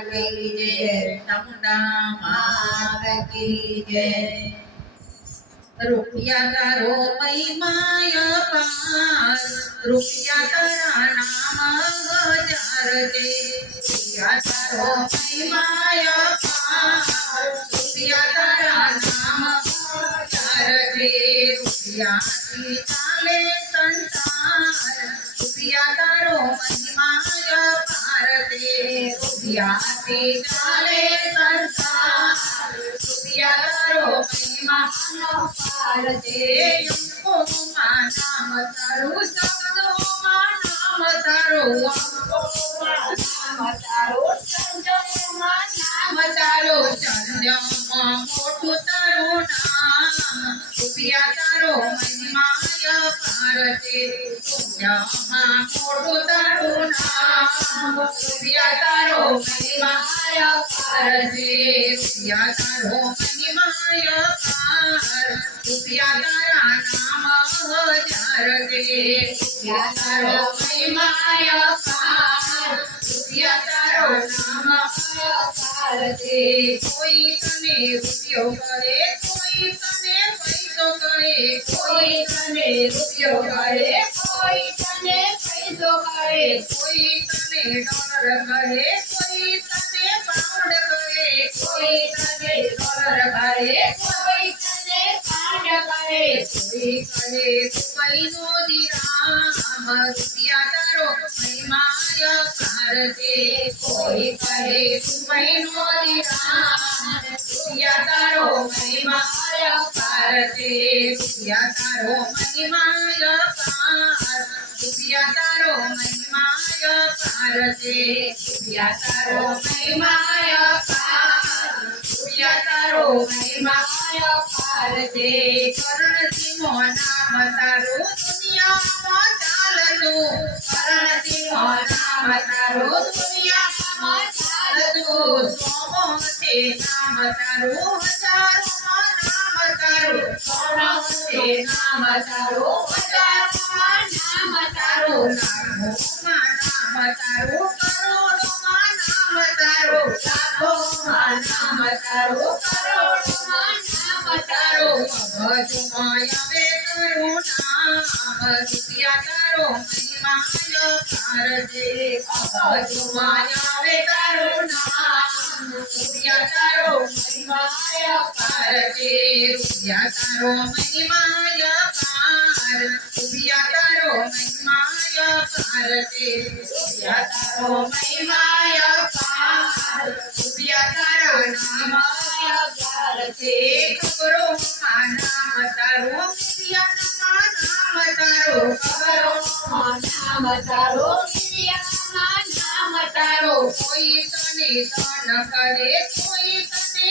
की जय। तमुना माता की जय। रुपया करो मई माया पार रुपया तारा नाम बजार दे रुपया तारो मई माया पार रुपया तारा नाम बजार दे रुपया की चाले संसार। रुपया तारो मई રૂપિયાથી ચાલે સંસાર. રૂપિયા તારો મહિમાનો પાર છે અંકોમાં નામ તારું શબ્દોમાં, નામ તારું અંકોમાં નામ તારું શબ્દોમાં નામ તારું ચંદ્રમાં મોટું તારું નામ. રૂપિયા તારો મહિમાય महिमाय पारदेव या तारा नाम जार दे तारो नाम पार दे कोई तने रुपयो तो करे कोई तने पैसो करे, कोई तने रुपयो करे कोई तने पैसो करे कोई तने डॉलर करे। कोई करे सुमहिनो दिया तारो महिमा पारते दिया तारो दिया तारो महिमा पारते दिया तारो महिमा तारो महिमा મહિમાય પાર રૂપિયા તારો મહિમાય પાર છે રૂપિયા તારો મહિમાય પાર રૂપિયા તારો મહિમાય પાર છે કરણસિંહો નામ તારું દુનિયામાં ચાલતું કરણસિંહો નામ તારું દુનિયામાં ચાલતું સોમવતે નામ તારું હજારોમાં નામ તારું સોમવતે નામ તારું હજારોમાં નામ તારું લાખોમાં નામ તારું जपे करुणा रुपया करो महिमायो कारजे तुम्हारे करुणा रुपया करो महिमायो कारजे रुपया करो महिमायो कार रुपया करो महिमायो कारजे रुपया करो महिमा कार રૂપિયા તારા નામા પ્યાર છે ખબરો માં નામ તારો રૂપિયા માં નામ તારો ખબરો માં નામ કોઈ તને તન કરે, કોઈ તને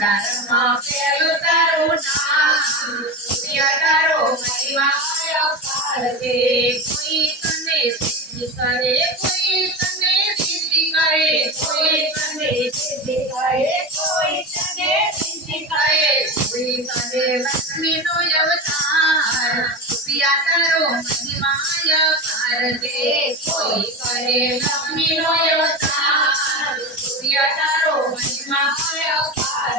ભંડારમાં પેલું તારું નામ રૂપિયા તારો મહિમાય ભારતે કોઈ તને સિદ્ધિ કરે કોઈ તને સિદ્ધિ કરે કોઈ તને સિદ્ધિ કરે કોઈ તને સિદ્ધિ કરે કોઈ કરે લક્ષ્મીનો અવતાર રૂપિયા તારો મહિમાય ભારતે કોઈ કરે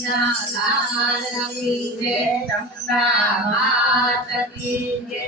કૃષ્ણ ભારતી જય ચંદ્રા ભારતી જય